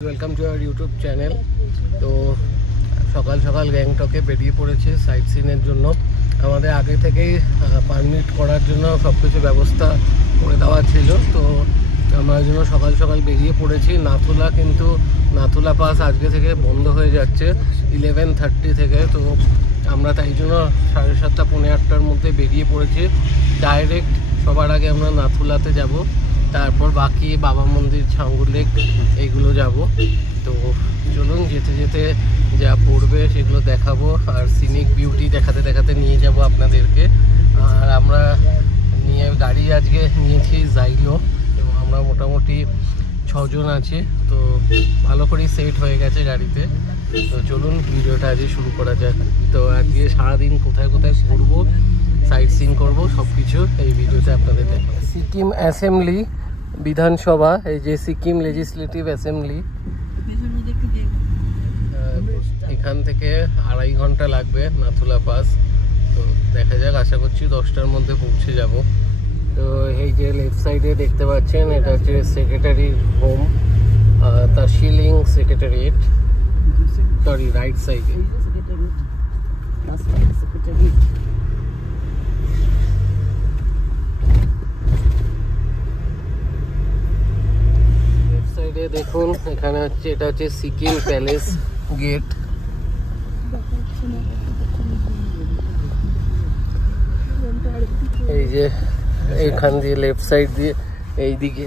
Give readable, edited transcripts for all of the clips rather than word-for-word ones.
Welcome to our YouTube channel. তো সকাল সকাল গ্যাংটকে বেরিয়ে পড়েছে সাইট সিনের জন্য। আমাদের আগে থেকেই পারমিট করার জন্য সব কিছু ব্যবস্থা করে দেওয়া ছিল। তো আমরা জন্য সকাল সকাল বেরিয়ে পড়েছি। নাথুলা পাস আজকে থেকে বন্ধ হয়ে যাচ্ছে 11:30 থেকে। তো আমরা তাই জন্য 7:30 পৌনে 8টার মধ্যে বেরিয়ে পড়েছি। ডাইরেক্ট সবার আগে আমরা নাথুলাতে যাব, তারপর বাকি বাবা মন্দির, ছাঙ্গু লেক এইগুলো যাব। তো চলুন যেতে যেতে যা পড়বে সেগুলো দেখাবো, আর সিনিক বিউটি দেখাতে দেখাতে নিয়ে যাব আপনাদেরকে। আর আমরা গাড়ি আজকে নিয়েছি জাইলো, এবং আমরা মোটামুটি 6 জন আছি। তো ভালো করেই সেট হয়ে গেছে গাড়িতে। তো চলুন ভিডিওটা আজকে শুরু করা যাক। তো আজকে সারাদিন কোথায় কোথায় ঘুরবো, সাইট সিন করবো, সব কিছু এই ভিডিওতে আপনাদের দেখাবো। সিকিম অ্যাসেম্বলি বিধানসভা, এই যে সিকিম লেজিসলেটিভ অ্যাসেম্বলি, এখান থেকে 2.5 ঘন্টা লাগবে নাথুলা পাস। তো দেখা যাক, আশা করছি 10টার মধ্যে পৌঁছে যাব। তো এই যে লেফট সাইডে দেখতে পাচ্ছেন, এটা হচ্ছে সেক্রেটারির হোম, তাশিলিং সেক্রেটারিয়েট। সরি, রাইট সাইডে। লেফট সাইডে দেখুন, এখানে হচ্ছে, এটা হচ্ছে সিকিম প্যালেস গেট। এই যে এইখান দিয়ে লেফট সাইড দিয়ে এইদিকে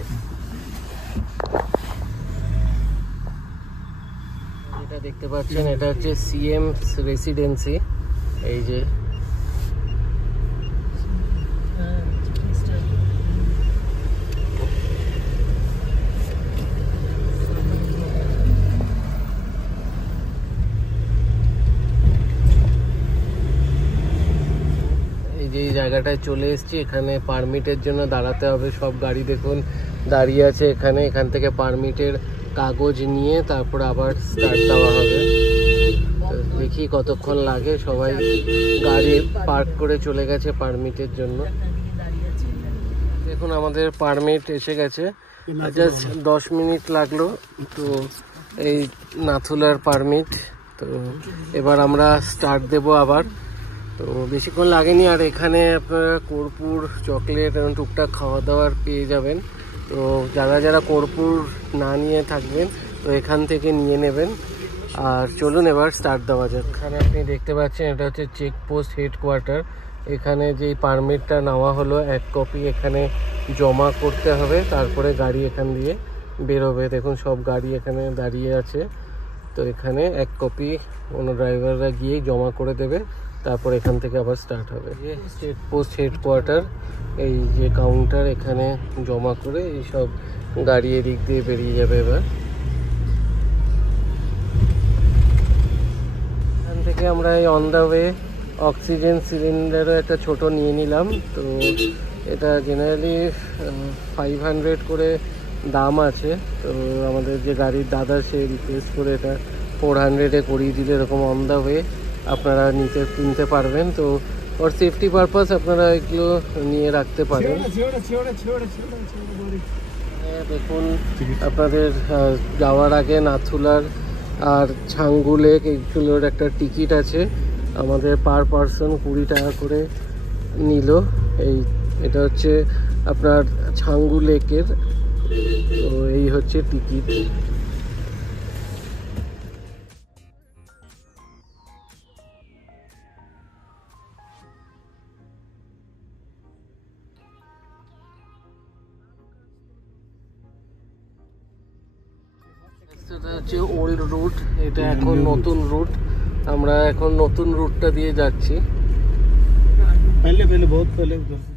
যেটা দেখতে পাচ্ছেন, এটা হচ্ছে সিএম রেসিডেন্সি। এই যে এই জায়গাটায় চলে এসেছি। এখানে পারমিটের জন্য দাঁড়াতে হবে। সব গাড়ি দেখুন দাঁড়িয়ে আছে এখানে। এখান থেকে পারমিটের কাগজ নিয়ে তারপর আবার স্টার্ট দেওয়া হবে। দেখি কতক্ষণ লাগে। সবাই গাড়ি পার্ক করে চলে গেছে পারমিটের জন্য। দেখুন আমাদের পারমিট এসে গেছে, জাস্ট 10 মিনিট লাগলো। তো এই নাথুলার পারমিট। তো এবার আমরা স্টার্ট দেব আবার। তো বেশিক্ষণ লাগেনি। আর এখানে আপনারা কর্পূর, চকলেট এবং টুকটাক খাওয়া দাওয়ার পেয়ে যাবেন। তো যারা যারা কর্পূর না নিয়ে থাকবেন, তো এখান থেকে নিয়ে নেবেন। আর চলুন এবার স্টার্ট দেওয়া যাক। এখানে আপনি দেখতে পাচ্ছেন, এটা হচ্ছে চেকপোস্ট হেডকোয়ার্টার। এখানে যেই পারমিটটা নেওয়া হলো, 1 কপি এখানে জমা করতে হবে, তারপরে গাড়ি এখান দিয়ে বেরোবে। দেখুন সব গাড়ি এখানে দাঁড়িয়ে আছে। তো এখানে 1 কপি অন্য ড্রাইভাররা গিয়ে জমা করে দেবে, তারপর এখান থেকে আবার স্টার্ট হবে। চেকপোস্ট হেডকোয়ার্টার, এই যে কাউন্টার, এখানে জমা করে এই সব গাড়ি এদিক দিয়ে বেরিয়ে যাবে। এবার এখান থেকে আমরা এই অন দ্য ওয়ে অক্সিজেন সিলিন্ডারও একটা ছোট নিয়ে নিলাম। তো এটা জেনারেলি 500 করে দাম আছে। তো আমাদের যে গাড়ির দাদা, সে রিকোয়েস্ট করে এটা 400-এ করিয়ে দিলে এরকম অন দ্য ওয়ে আপনারা কিনতে পারবেন। তো ওর সেফটি পারপাস আপনারা এগুলো নিয়ে রাখতে পারেন। দেখুন আপনাদের যাওয়ার আগে নাথুলার আর ছাঙ্গু লেক এইগুলোর একটা টিকিট আছে। আমাদের পার পারসন 20 টাকা করে নিল। এটা হচ্ছে আপনার ছাঙ্গু লেকের। তো এই হচ্ছে টিকিট। এটা হচ্ছে ওল্ড রুট, এটা এখন নতুন রুট। আমরা এখন নতুন রুটটা দিয়ে যাচ্ছি। पहले पहले बहुत पहले उधर से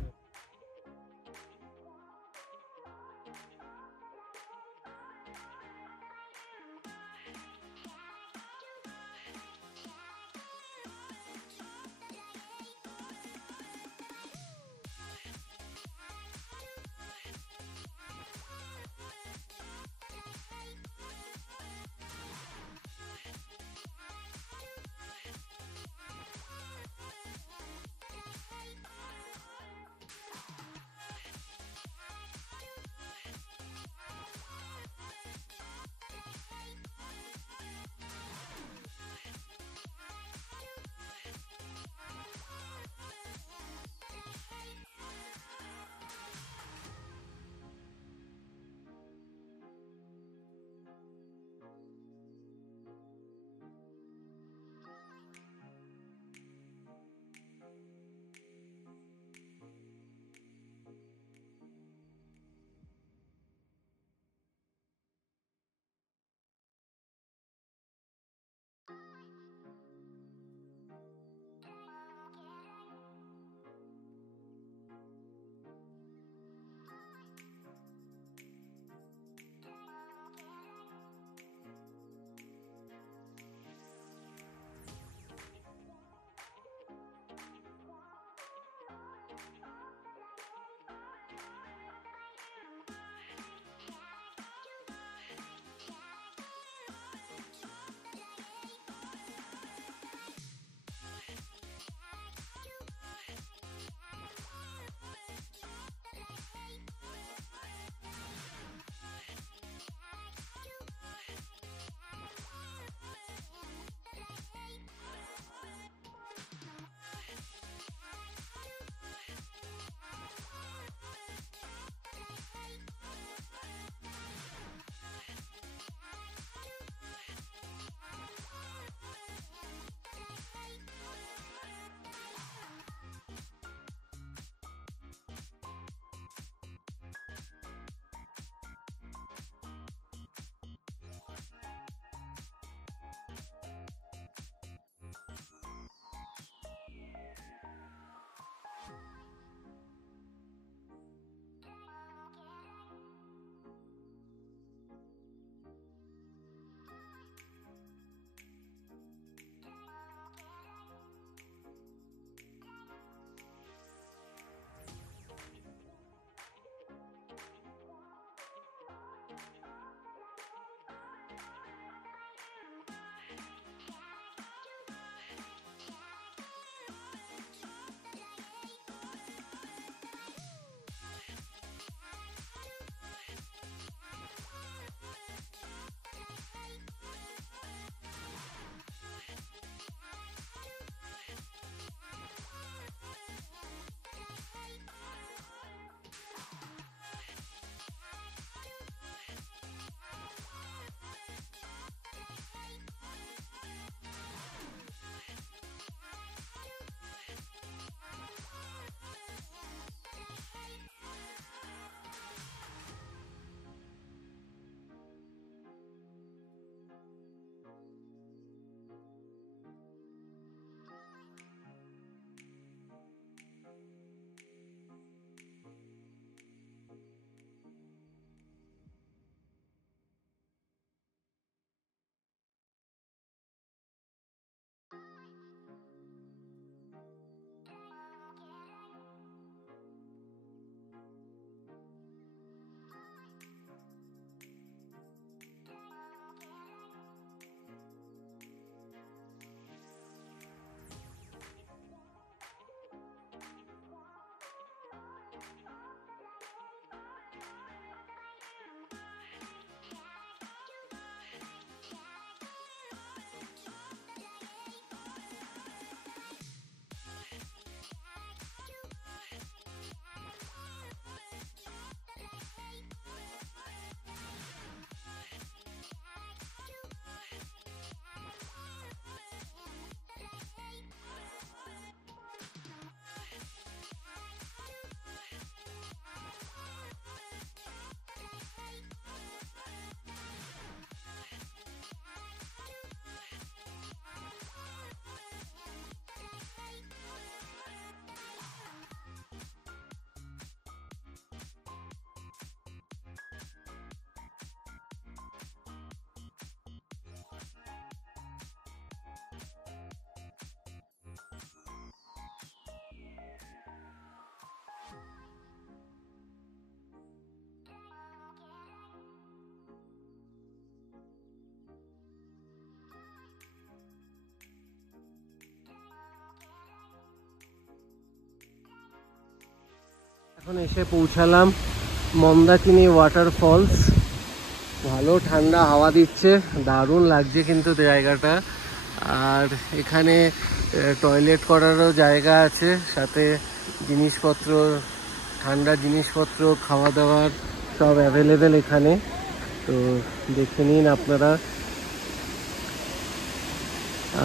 এখন এসে পৌঁছালাম মন্দাকিনী ওয়াটারফলস। ভালো ঠান্ডা হাওয়া দিচ্ছে, দারুণ লাগছে কিন্তু জায়গাটা। আর এখানে টয়লেট করারও জায়গা আছে, সাথে জিনিসপত্র, ঠান্ডা জিনিসপত্র, খাওয়া দাওয়ার সব অ্যাভেলেবেল এখানে। তো দেখে নিন আপনারা।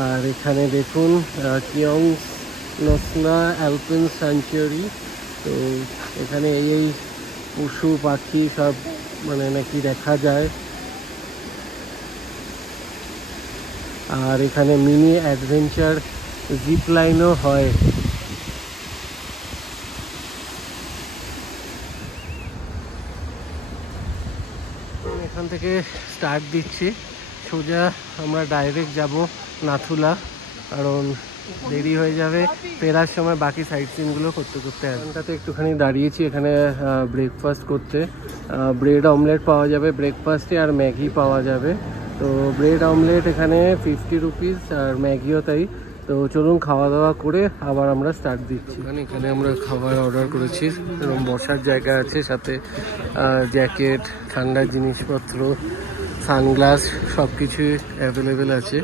আর এখানে দেখুন কিয়ংসনোসনা অ্যালপিন স্যাংচুয়ারি। তো এখানে এই পশু পাখি সব মানে নাকি দেখা যায়। আর এখানে মিনি অ্যাডভেঞ্চার জিপ লাইনও হয়। এখান থেকে স্টার্ট দিচ্ছি, সোজা আমরা ডাইরেক্ট যাব নাথুলা, কারণ দেরি হয়ে যাবে ফেরার সময় বাকি সাইট সিনগুলো করতে করতে। এখানটাতে একটুখানি দাঁড়িয়েছি এখানে ব্রেকফাস্ট করতে। ব্রেড অমলেট পাওয়া যাবে ব্রেকফাস্টে, আর ম্যাগি পাওয়া যাবে। তো ব্রেড অমলেট এখানে 50 রুপিস, আর ম্যাগিও তাই। তো চলুন খাওয়া দাওয়া করে আবার আমরা স্টার্ট দিচ্ছি। এখানে আমরা খাবার অর্ডার করেছি, এবং বসার জায়গা আছে, সাথে জ্যাকেট, ঠান্ডার জিনিসপত্র, সানগ্লাস সব কিছুই অ্যাভেলেবেল আছে।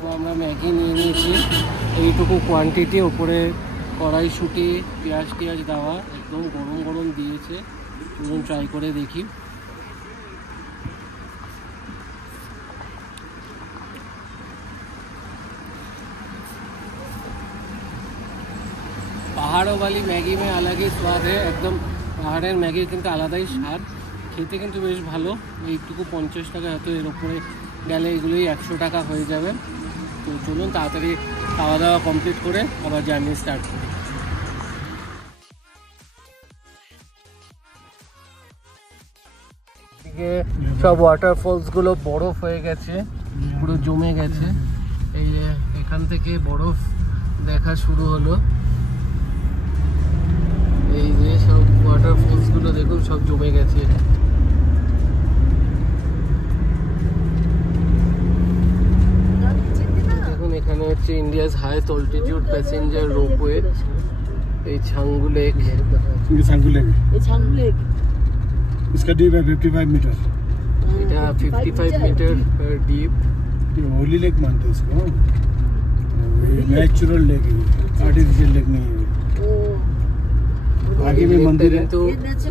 তো আমরা ম্যাগি নিয়ে নিয়েছি এইটুকু কোয়ান্টিটি, ওপরে কড়াইশুঁটি, পেঁয়াজ টিয়াজ দেওয়া, একদম গরম গরম দিয়েছে। চলুন ট্রাই করে দেখি। पहाड़ों वाली मैगी में अलग ही स्वाद है, एकदम পাহাড়ের ম্যাগির কিন্তু আলাদাই স্বাদ। খেতে কিন্তু বেশ ভালো। এইটুকু 50 টাকা, হয়তো এর উপরে গেলে এগুলোই 100 টাকা হয়ে যাবে। তো চলুন তাড়াতাড়ি খাওয়া দাওয়া কমপ্লিট করে আবার জার্নি স্টার্ট করি। এদিকে সব ওয়াটারফলসগুলো বরফ হয়ে গেছে, পুরো জমে গেছে। এই যে এখান থেকে বরফ দেখা শুরু হলো। এই যে সব ওয়াটারফলস গুলো দেখুন, সব জমে গেছে। দেখুন এখানে হচ্ছে India's highest altitude passenger ropeway, এই ছাঙ্গু লেক। इसका डीप है 55 मीटर। এটা 55 मीटर डीप। ये होली लेक मानते हैं इसको। ये नेचुरल लेक है, आर्टिफिशियल लेक नहीं है। आगे भी मंदिर है, तो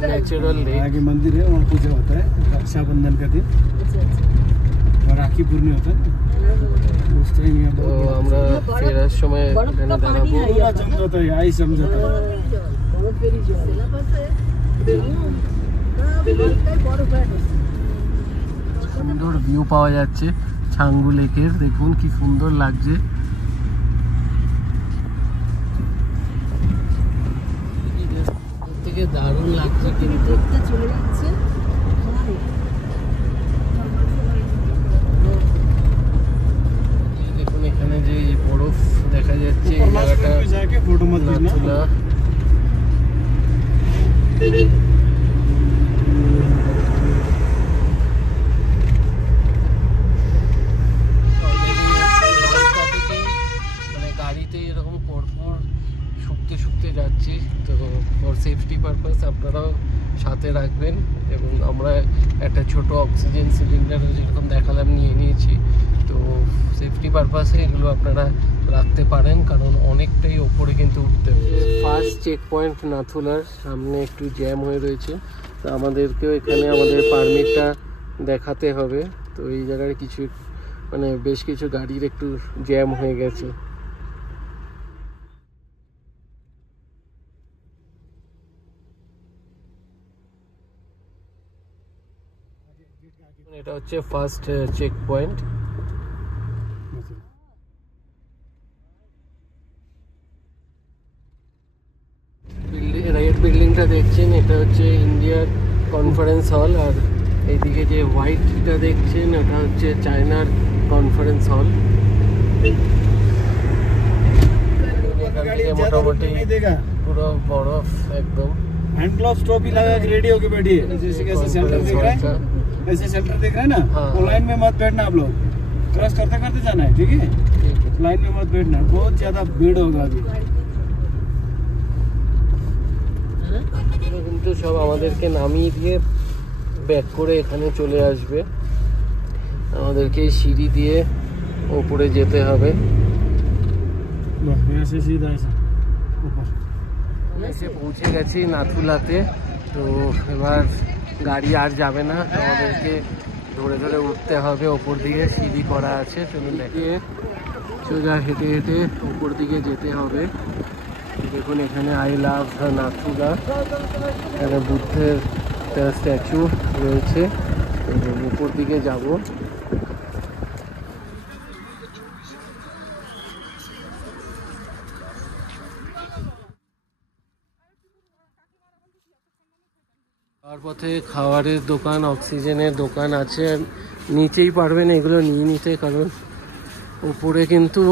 नेचुरल लेक। आगे मंदिर है, वहाँ पूजा होता है रक्षाबंधन का दिन, और राखी पूर्णिमा होता है ना, उस टाइम यहाँ तो আমরা ফেরার সময় এখানে দাঁড়াবো। पूरा समझौता है, आई समझौता है। সুন্দর ভিউ পাওয়া যাচ্ছে ছাঙ্গু লেকের, দেখুন কি সুন্দর লাগছে। থেকে দারুণ লাগছে কিন্তু। দেখুন এখানে যে বরফ দেখা যাচ্ছে, এই জায়গাটা নাথুলা। গাড়িতে এরকম পরপর শুকতে শুকতে যাচ্ছি, তো ফর সেফটি পারপাস আপনারাও সাথে রাখবেন। এবং আমরা একটা ছোট অক্সিজেন সিলিন্ডার যেরকম দেখালাম নিয়ে নিয়েছি। তো সেফটি পারপাসে এগুলো আপনারা রাখতে পারেন, কারণ অনেকটাই ওপরে কিন্তু উঠতে হবে। ফার্স্ট চেক পয়েন্ট নাথুলার সামনে একটু জ্যাম হয়ে রয়েছে, তো আমাদেরকেও এখানে আমাদের পারমিটটা দেখাতে হবে। তো এই জায়গায় কিছু মানে বেশ কিছু গাড়ির একটু জ্যাম হয়ে গেছে। এটা হচ্ছে ফার্স্ট চেক পয়েন্ট। রেড বিল্ডিংটা দেখছেন, এটা হচ্ছে ইন্ডিয়ার কনফারেন্স হল। আর এইদিকে যে হোয়াইটটা দেখছেন, ওটা হচ্ছে চায়নার কনফারেন্স হল। এখান থেকে মোটামুটি পুরো বরফ একদম। हैंड ग्लव्स टोपी लगा के रेडी होके बैठिए। जैसे कैसे सेंटर दिख रहा है, ऐसे सेंटर दिख रहा है ना, वो लाइन में मत बैठना आप लोग, क्रॉस करते करते जाना है, ठीक है? लाइन में मत बैठना, बहुत ज्यादा भीड़ होगा अभी। কিন্তু সব আমাদেরকে নামিয়ে দিয়ে ব্যাক করে এখানে চলে আসবে। আমাদেরকে সিঁড়ি দিয়ে উপরে যেতে হবে। এসে পৌঁছে গেছি নাথুলাতে। তো এবার গাড়ি আর যাবে না, আমাদেরকে ধরে ধরে উঠতে হবে। ওপর দিকে সিঁড়ি করা আছে, চলুন দেখিয়ে সোজা হেঁটে হেঁটে উপর দিকে যেতে হবে। দেখুন এখানে আই লাভ নাথুলা, এখানে বুদ্ধের স্ট্যাচু রয়েছে। উপর দিকে যাব। তার পথে খাবারের দোকান, অক্সিজেনের দোকান আছে, নিচেই পারবেন এগুলো নিয়ে নিতে, কারণ উপরে কিন্তু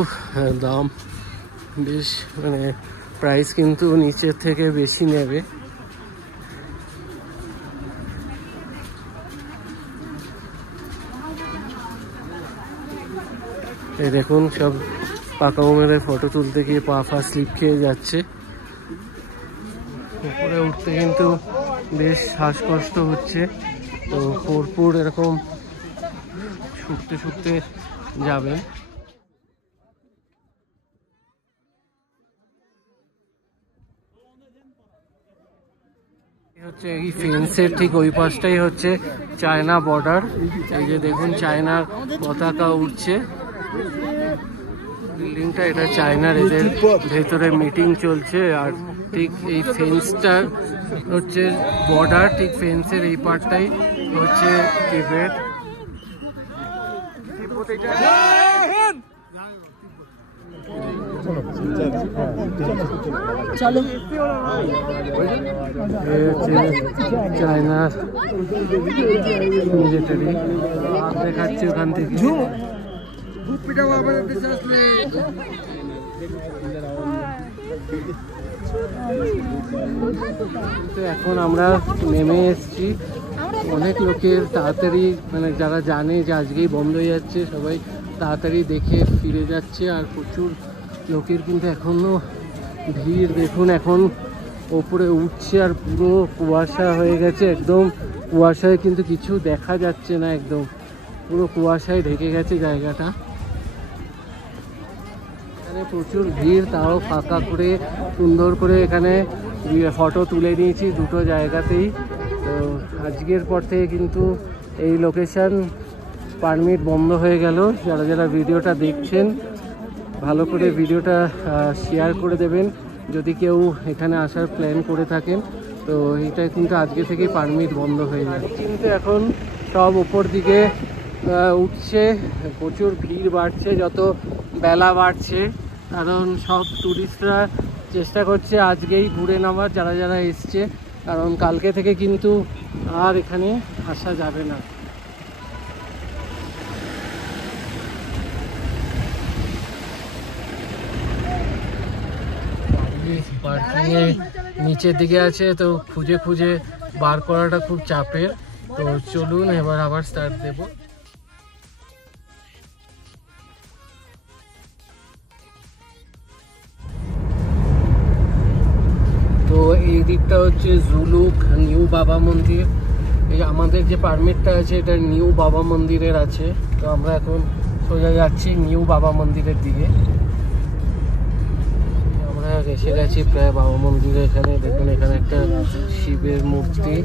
দাম বেশ, মানে প্রাইস কিন্তু নিচের থেকে বেশি নেবে। এই দেখুন সব পাকা উমেরের ফটো তুলতে গিয়ে পা ফা স্লিপ খেয়ে যাচ্ছে। উপরে উঠতে কিন্তু বেশ শ্বাসকষ্ট হচ্ছে। তো ভরপুর এরকম ছুটতে ছুটতে যাবেন। হচ্ছে এই ফেন্সের ঠিক ওই পাশটাই হচ্ছে চায়না বর্ডার। এই যে দেখুন চায়নার পতাকা উঠছে। বিল্ডিংটা এটা চায়নার, এদের ভেতরে মিটিং চলছে। আর ঠিক এই ফেন্সটা হচ্ছে বর্ডার, ঠিক ফেন্সের এই পার্টটাই হচ্ছে টিবেট। চায়নার মিলিটারি দেখাচ্ছে ওখান থেকে। তো এখন আমরা নেমে এসেছি। অনেক লোকের তাড়াতাড়ি, মানে যারা জানে যে আজকেই বন্ধ হয়ে যাচ্ছে, সবাই তাড়াতাড়ি দেখে ফিরে যাচ্ছে। আর প্রচুর লোকের কিন্তু এখনো ভিড়। দেখুন এখন ওপরে উঠছে আর পুরো কুয়াশা হয়ে গেছে, একদম কুয়াশায় কিন্তু কিছু দেখা যাচ্ছে না, একদম পুরো কুয়াশায় ঢেকে গেছে জায়গাটা। এখানে প্রচুর ভিড়, তাও ফাঁকা করে সুন্দর করে এখানে ফটো তুলে নিয়েছি দুটো জায়গাতেই। তো আজকের পর থেকে কিন্তু এই লোকেশন পারমিট বন্ধ হয়ে গেল। যারা যারা ভিডিওটা দেখছেন ভালো করে ভিডিওটা শেয়ার করে দেবেন যদি কেউ এখানে আসার প্ল্যান করে থাকেন। তো এটা কিন্তু আজকে থেকে পারমিট বন্ধ হয়ে যাচ্ছে। কিন্তু এখন সব উপর দিকে উঠছে, প্রচুর ভিড় বাড়ছে যত বেলা বাড়ছে, কারণ সব টুরিস্টরা চেষ্টা করছে আজকেই ঘুরে নেওয়ার, যারা যারা এসছে, কারণ কালকে থেকে কিন্তু আর এখানে আসা যাবে না। পার্কিংয়ে নিচের দিকে আছে, তো খুঁজে খুঁজে বার করাটা খুব চাপের। তো চলুন এবার আবার স্টার্ট দেব। তো এই দিকটা হচ্ছে জুলুক নিউ বাবা মন্দির। এই আমাদের যে পারমিটটা আছে এটা নিউ বাবা মন্দিরের আছে। তো আমরা এখন সোজা যাচ্ছি নিউ বাবা মন্দিরের দিকে। আমরা এসে গেছি প্রায় বাবা মন্দিরে। এখানে দেখুন এখানে একটা শিবের মূর্তি,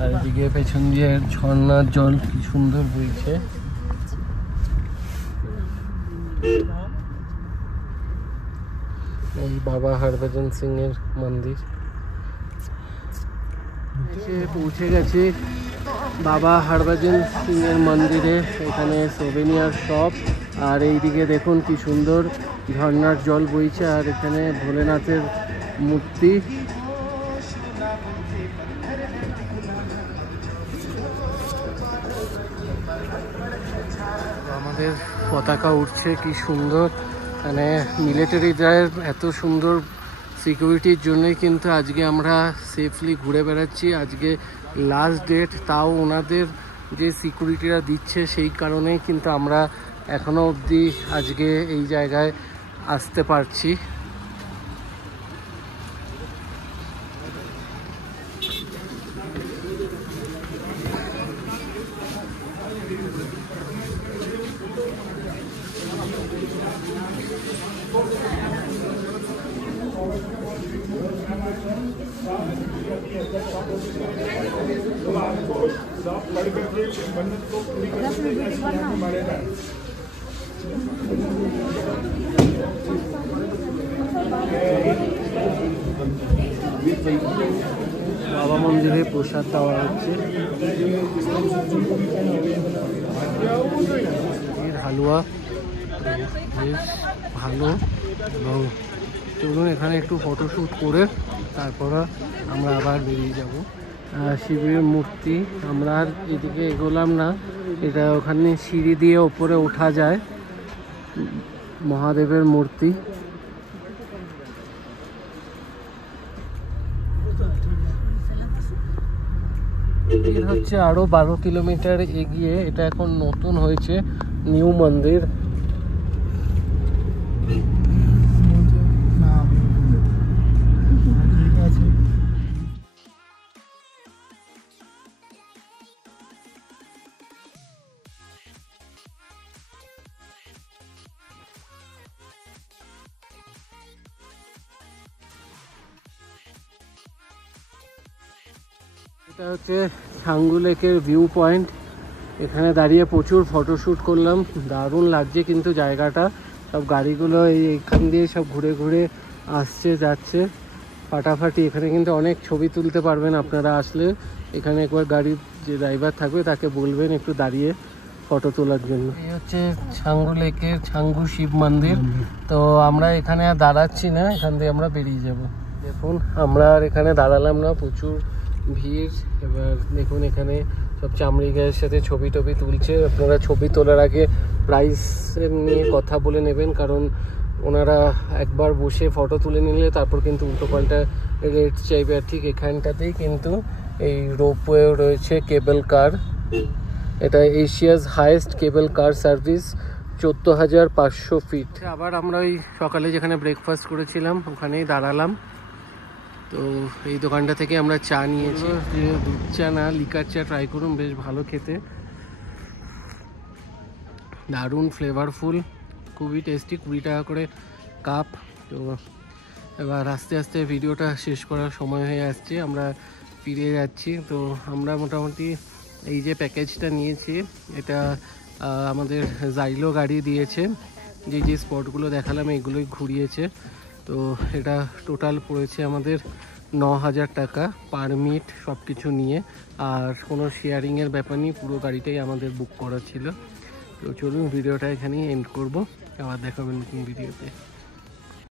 আর এদিকে পেছন দিয়ে ঝর্ণার জল কি সুন্দর বইছে। এই বাবা হরভজন সিং এর মন্দির। পৌঁছে গেছি বাবা হরভজন সিং এর মন্দিরে। এখানে সোভেনিয়ার শপ, আর এইদিকে দেখুন কি সুন্দর ঝর্ণার জল বইছে, আর এখানে ভোলেনাথের মূর্তি। আমাদের পতাকা উঠছে কি সুন্দর। মানে মিলিটারিদের এত সুন্দর সিকিউরিটির জন্যই কিন্তু আজকে আমরা সেফলি ঘুরে বেড়াচ্ছি। আজকে লাস্ট ডেট, তাও ওনাদের যে সিকিউরিটিরা দিচ্ছে সেই কারণেই কিন্তু আমরা এখনো অবধি আজকে এই জায়গায় আসতে পারছি। বাবা মন্দিরে প্রসাদ দেওয়া হচ্ছে, হালুয়া বেশ ভালো। এবং চলুন এখানে একটু ফটোশ্যুট করে তারপর আমরা আবার বেরিয়ে যাব। শিবের মূর্তি, আমরা আর এদিকে এগোলাম না, এটা ওখানে সিঁড়ি দিয়ে ওপরে ওঠা যায়। মহাদেবের মূর্তি, মন্দির হচ্ছে আরো 12 কিলোমিটার এগিয়ে, এটা এখন নতুন হয়েছে, নিউ মন্দির। এটা হচ্ছে ছাঙ্গু লেকের ভিউ পয়েন্ট, এখানে দাঁড়িয়ে প্রচুর ফটোশ্যুট করলাম, দারুণ লাগছে কিন্তু জায়গাটা। সব গাড়িগুলো এইখান দিয়ে সব ঘুরে ঘুরে আসছে যাচ্ছে ফাটাফাটি। এখানে কিন্তু অনেক ছবি তুলতে পারবেন আপনারা আসলে। এখানে একবার গাড়ির যে ড্রাইভার থাকবে তাকে বলবেন একটু দাঁড়িয়ে ফটো তোলার জন্য। এই হচ্ছে ছাঙ্গু লেকের ছাঙ্গু শিব মন্দির। তো আমরা এখানে আর দাঁড়াচ্ছি না, এখান থেকে আমরা বেরিয়ে যাব। দেখুন আমরা আর এখানে দাঁড়ালাম না, প্রচুর ভিড়। এবার দেখুন এখানে সব চামড়ি গায়ের সাথে ছবি টবি তুলছে। আপনারা ছবি তোলার আগে প্রাইসের নিয়ে কথা বলে নেবেন, কারণ ওনারা একবার বসে ফটো তুলে নিলে তারপর কিন্তু উল্টোপাল্টা রেট চাইবে। আর ঠিক এখানটাতেই কিন্তু এই রোপওয়ে রয়েছে, কেবল কার। এটা এশিয়াজ হাইয়েস্ট কেবল কার সার্ভিস, 14,500 ফিট। আবার আমরা ওই সকালে যেখানে ব্রেকফাস্ট করেছিলাম ওখানেই দাঁড়ালাম। তো এই দোকানটা থেকে আমরা চা নিয়েছি, দুধ চা না লিকার চা ট্রাই করুন, বেশ ভালো খেতে, দারুণ ফ্লেভারফুল, খুবই টেস্টি, 20 টাকা করে কাপ। তো এবার আস্তে আস্তে ভিডিওটা শেষ করার সময় হয়ে আসছে, আমরা ফিরে যাচ্ছি। তো আমরা মোটামুটি এই যে প্যাকেজটা নিয়েছি, এটা আমাদের জাইলো গাড়ি দিয়েছে, যে যে স্পটগুলো দেখালাম এইগুলোই ঘুরিয়েছে। তো এটা টোটাল পড়েছে আমাদের 9,000 টাকা পারমিট সব কিছু নিয়ে, আর কোনো শেয়ারিংয়ের ব্যাপার নেই, পুরো গাড়িটাই আমাদের বুক করা ছিল। তো চলুন ভিডিওটা এখানেই এন্ড করব, আবার দেখাবেন নতুন ভিডিওতে।